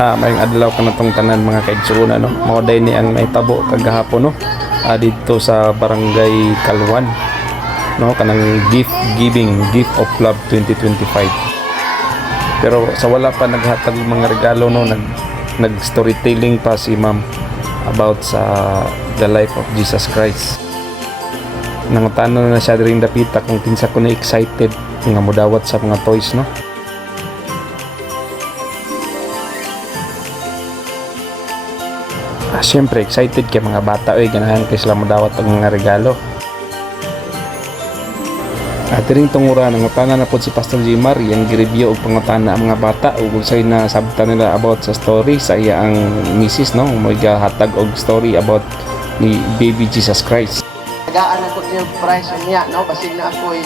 Mayong adlaw ka na tong tanan mga kaigsuuna no. Mao day ni ang naitabo kagahapon no. Dito sa Barangay Kalwan no, kanang gift of love 2025. Pero sa wala pa naghatag mga regalo no, nag storytelling pa si ma'am about sa the life of Jesus Christ. Nangutana na siya ring dapita kung kinsa ko na excited nga modawat sa mga toys no. Siyempre excited kay mga bata ganahan kay sila modawat ang mga regalo. Ring tungura nangutana na po si Pastor Jimar yang gi-review og pangutana ang mga bata ug unsay na sabtan nila about sa story sa iya ang misis no, mo hatag og story about ni baby Jesus Christ. Tagaan ako yung price niya no, basig na ako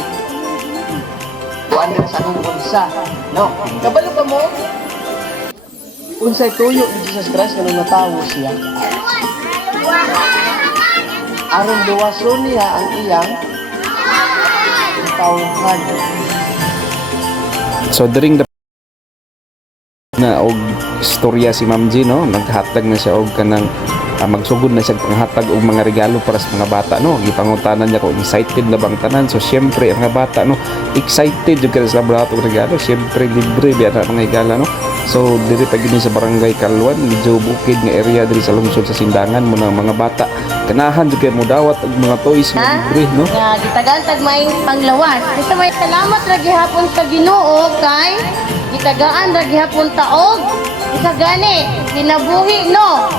buwan na sa akong unsa no. Kabalo ka mo? Unsay tuyo ni Jesus Christ kanang natawo siya. Aron duwason niya ang iyang tawhan. So during the na og storya si Ma'am G no, naghatag na siya og kanang magsugod na siya panghatag og mga regalo para sa mga bata no. Gipangutanan niya kung excited na bang tanan. So syempre ang mga bata no, excited jud kay sa barato regalo. Syempre libre biya na mga regalo no. So diri pa gini sa Barangay Kalwan, medyo bukid nga area diri sa lungsod sa Sindangan mo ng mga bata. Kanahan jud kay modawat og mga toys nga libre no. Nga gitagan tag may panglawas. Basta may salamat ra gihapon sa Ginoo kay gitagaan ra gihapon taog. Isa gani kinabuhi no.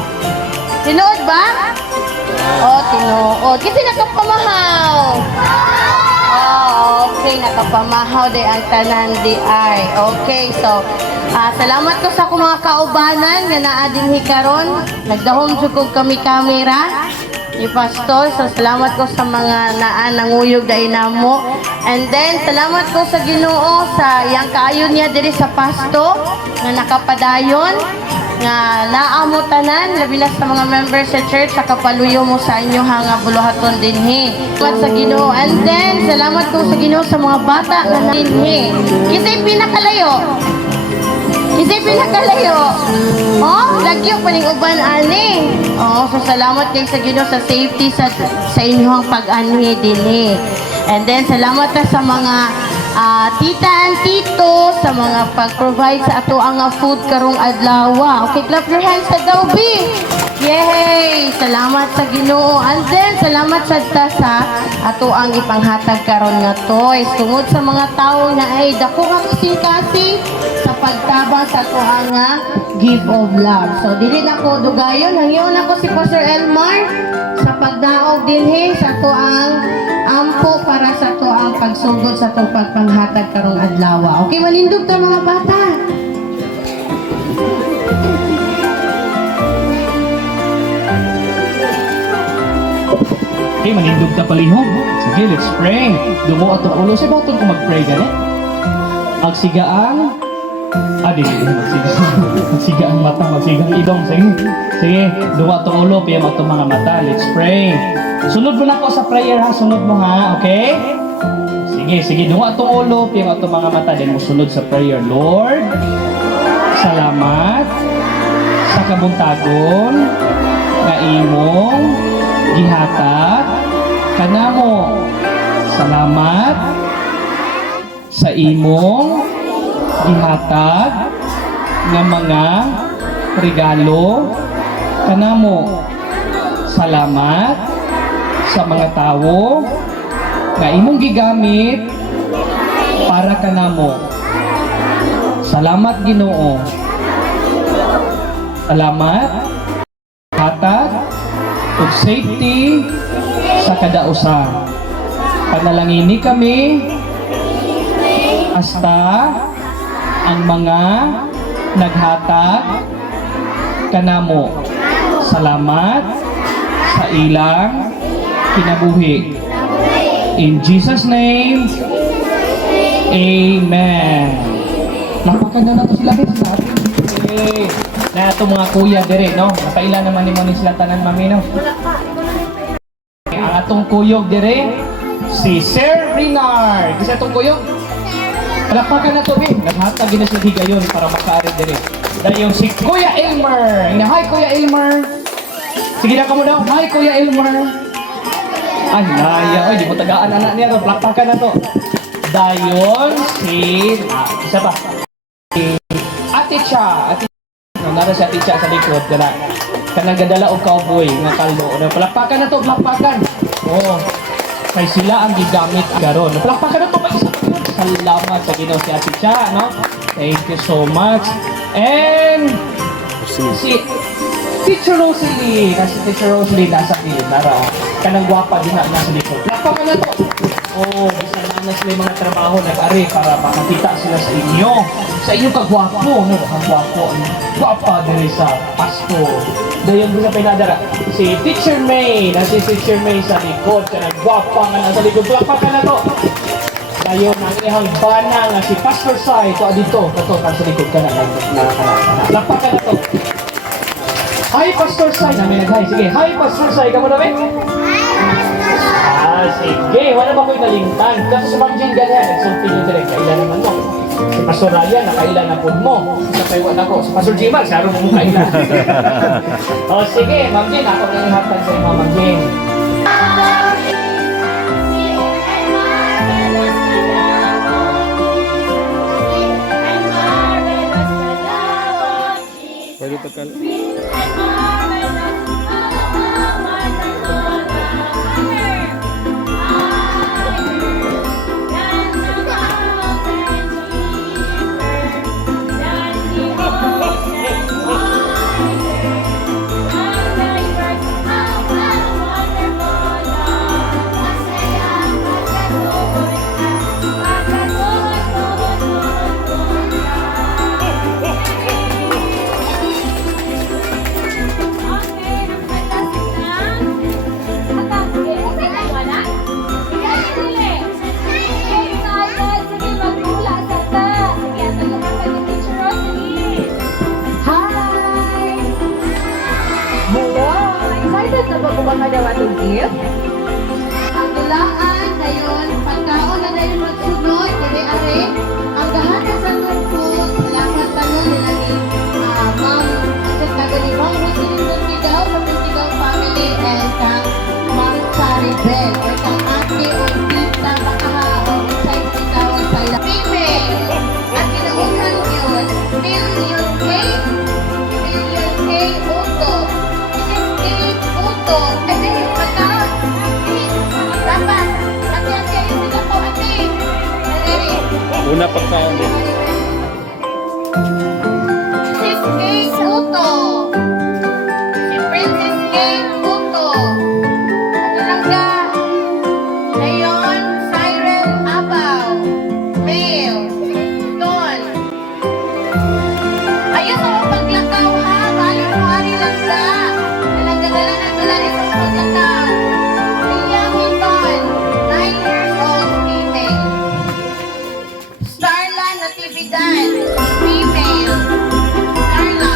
Tinuod ba? Tinuod. Kasi nakapamahaw. Okay, nakapamahaw day ang tanan di ay. Okay, so salamat ko sa akong mga kaubanan nga naa dinhi karon. Nagdahom jud kog kami kamera ni Pastor. So salamat ko sa mga naa nanguyog dai namo. And then salamat ko sa Ginoo sa yang kaayon niya diri sa pasto nga nakapadayon nga naamo tanan labi na sa mga members sa church sa kapaluyo mo sa inyo nga buluhaton dinhi. Salamat sa Ginoo. And then salamat ko sa Ginoo sa mga bata nga dinhi. Kisay pinakalayo. Lagyo pa ning uban ani. So salamat kay sa Ginoo sa safety sa inyong pag-anhi dinhi. And then salamat sa mga tita and tito sa mga pag-provide sa ato ang food karong adlaw. Okay, clap your hands sa Dawbi. Yay! Salamat sa Ginoo. And then salamat sa ato ang ipanghatag karon nga toys. Tungod sa mga tawo nga ay dako nga kasing-kasing sa pagtabang sa ato ang gift of love. So dili na ko dugayon, hangyon ako si Pastor Elmar sa pagdaog dinhi sa ato ang ampo para sa to ang pagsugod sa itong pagpanghatag karong adlaw. Okay, malindog ta mga bata. Okay, manindog ta palihog. Sige, let's pray. Dumo atong ulo. Sa batong ko mag-pray gani. Magsigaan. Magsigaan mata, magsigang idong. Sige, dumo atong ulo. Piyam atong mga mata. Let's pray. Sunod mo na ako sa prayer ha. Sunod mo ha. Okay? Sige. Dumo atong ulo. Piyam atong mga mata. Then mo sunod sa prayer. Lord, salamat sa kabuntagon nga imong gihatag kanamo. Salamat sa imong gihatag nga mga regalo kanamo. Salamat sa mga tawo nga imong gigamit para kanamo. Salamat Ginoo. Salamat hatag ug safety sa kada usa. Panalangini kami hasta ang mga naghatag kanamo. Salamat sa ilang kinabuhi. In Jesus name, Amen. Napakaganda na to sila guys. Okay. Na ito mga kuya dire, no? Nakaila naman ni mo ni sila tanan mami, no? Ang atong kuyog dire, si Sir Renard. Kasi atong kuyog, palakpakan na to, Naghatag na siya higayon para makaari dire. Dayon si Kuya Elmer. Hi, Kuya Elmer. Sige na ka mo daw. Hi, Kuya Elmer. Ay, laya. Ay, di mo tagaan anak niya to. Plakpakan na to. Dayon isa pa. Si Ate Cha. Nara si Ate Cha sa likod. Kanang gadala o cowboy nga kaldo. Palakpakan na to. Palakpakan. Oh. Kay sila ang gigamit karon. Palakpakan na to. Salamat sa Ginoo si Ate Cha, no? Thank you so much. And si Teacher Rosalie, nasa Nara. Kanang gwapa din na nasa likod. Palakpakan na to. Oh, bisa na sila yung mga trabaho nag-ari para makakita sila sa inyo. Sa inyong kagwapo, no? Kagwapo. Gwapa din sa pasto. Dayon bisa pinadara. Si Teacher May, si Teacher May sa likod. Kanang gwapa nga nasa likod. Palakpakan na to. Dayon ang ihang bana nga si Pastor Sai. Ito dito. Ito, sa likod ka na. Palakpakan na to. Hi, Pastor Sai. Namin nag-hi. Sige, hi, Pastor Sai. Kamu namin? Sige. Wala ba ko'y nalingtan? Kasi sa Bang Jane ganyan, nagsulti nyo direct. Kailan naman mo. Si Pastor Ryan, nakailan na po mo. Sa Taiwan ako. Si Pastor Jimal, saro mo kailan. O sige, Ma'am Jane, ako na ihatag sa inyo, Ma'am Jane. Pwede takal. Excited na ba kung baka daw atong gift? Ang dulaan dayon, pagkaon na dayon magsunod, kaya ang gahanan sa tungkol, salamat tanon nila ni Ma'am, at kagani Ma'am Rosalie Puntigaw sa Puntigaw family and kang Ma'am Charibel or kang ate o tita makahaon excited ikaw sa ilang female at kinauhan yun Million K Uto Uto kasi pagkaon dapat at yan kayo sila po ate Una pagkaon din. Princess Kate Uto si Princess Kate Uto ano lang ka Leon Cyril Abaw Male Don ayos ako paglakaw ha balang hari lang ka dalang-dala na tulad sa paglakaw William Don 9 years old female Starla Natividad female Starla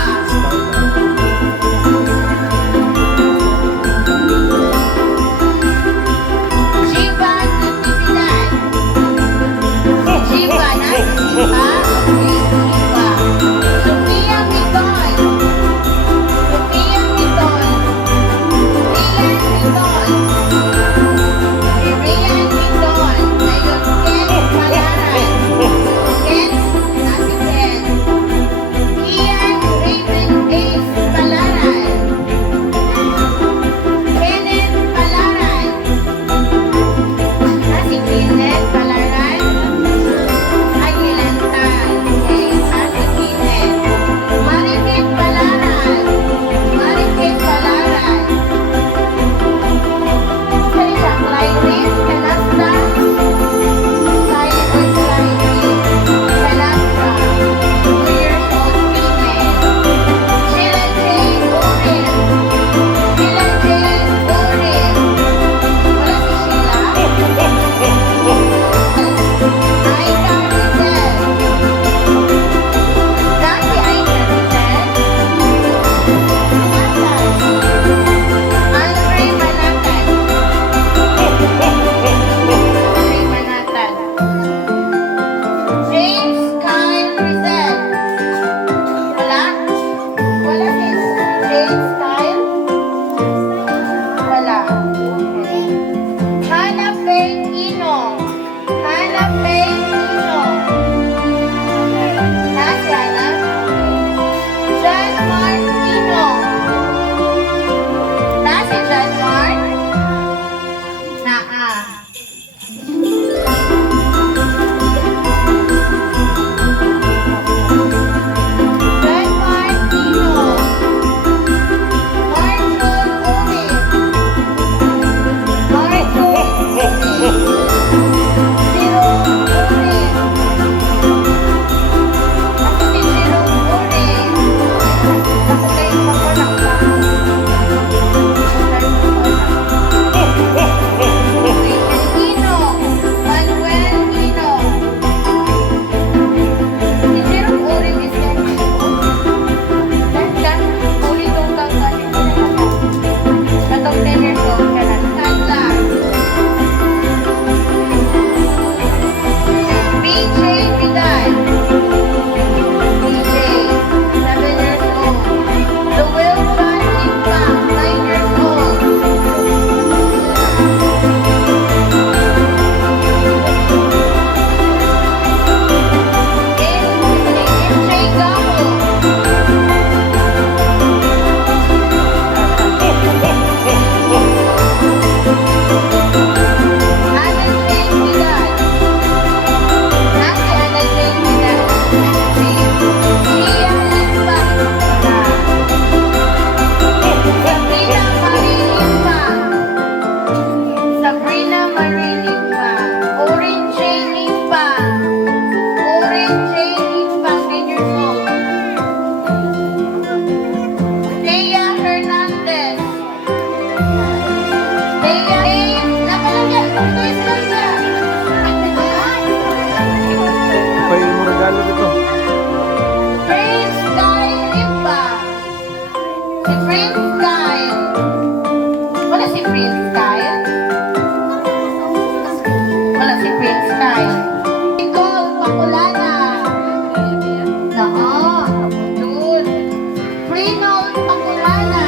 Reynolds Pangulana.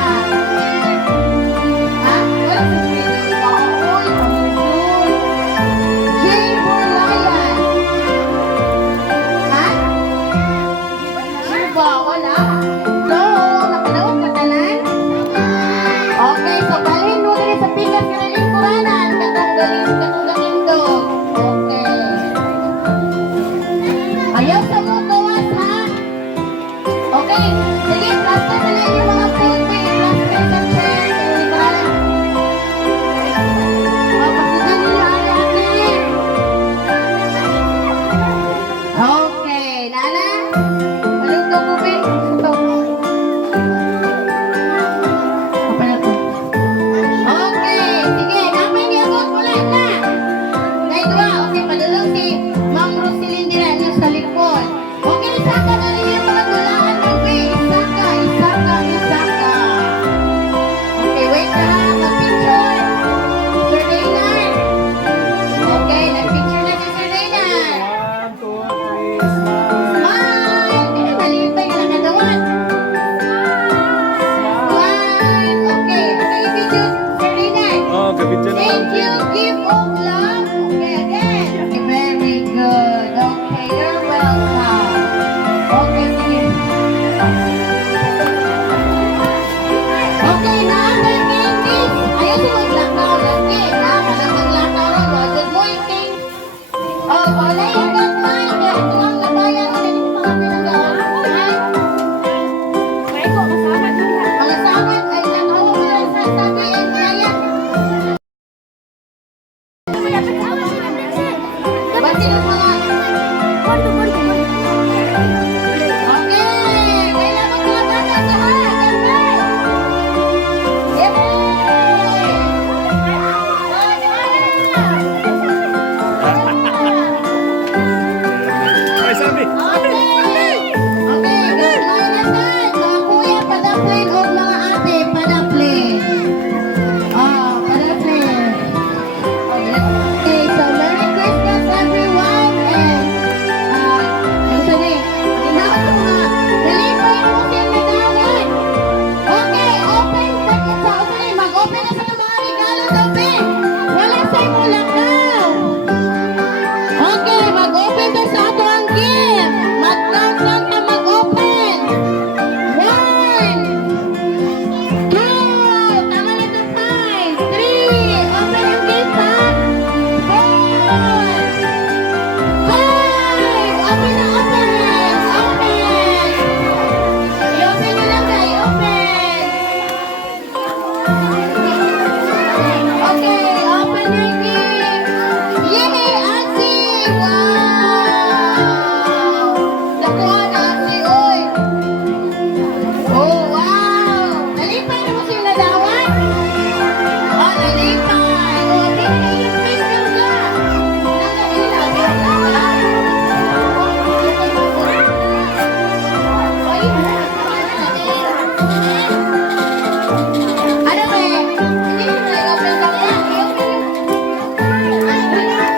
Ha? Wala si Reynolds Paoy, Pangulun. Jane Borlayan. Ha? Sure ba? Wala? No, nakalawag ka tanan? Okay, so balhin mo dili sa pikas ka ng lingkuranan. Katong galindog. Okay. Ayaw sa mo gawas, ha? Okay, sige, plastic na lang yung mga pulpit. Plastic sa chair. Sa lingkuranan. Pagkugan niyo, ate. Okay, Nana? Anong to, Bubi? Ito. Apa na to? Okay, sige. Napay niya po. Wala na. Dahil ba? Okay, padulong si Ma'am Roselyn nila niyo sa likod. Okay, isaka na rin yung mga gulaan, Bubi. Isaka. Okay, wait na ha. Mag-picture. Sir Reynard. Okay, nag-picture na si Sir Reynard. Smile! Hindi, nalipay na nakadawat. Smile! Okay, video, Sir Reynard. Oh, kapityan Thank you, gift of love. Okay, again. Very good. Okay, you're welcome. Okay, sige. Okay, number candies. Ayaw si maglakaw lagi. Palang maglakaw ron. Wajod mo yung king. Oh, wala yung gatmay. Kaya ito ang nabayan. Kaya dito pa kami nag-aaral. Mga sabat ay nakawa mo lang sa sabi. Ay, kaya. Bati ng mga... Okay! Kailan mo sila bata sa harap? Yay! Ay, sabi! Okay! Okay, good morning guys! Mga kuya, padaplin o mga ate, padaplin. Oh, padaplin. Okay, so Merry Christmas everyone and ang sali, hinaw sa mga nalipay mo siya na dawan. Okay, open sa isa o sali, mag-open na sa mga regalo daw, Ben. Wala sa'yo mo lakaw. Okay, mag-open na sa ato ang gift. Mag-countdown na mag-open. 1, 2, tama na ito, 5, 3, open yung gift ha. 4, 5, open na, open. Open. I-open nyo lang guys, open. Okay, open your gift. Yay, Ate! Wow! Nakuha na, Ate, oy. Oh, wow! Nalipay na mo sila dawan? Oh, nalipay. Oh, tingnan yung face nyo ka. Ano ba eh? Hindi mo nag-open ka ba? I-open yung... Ay, wala.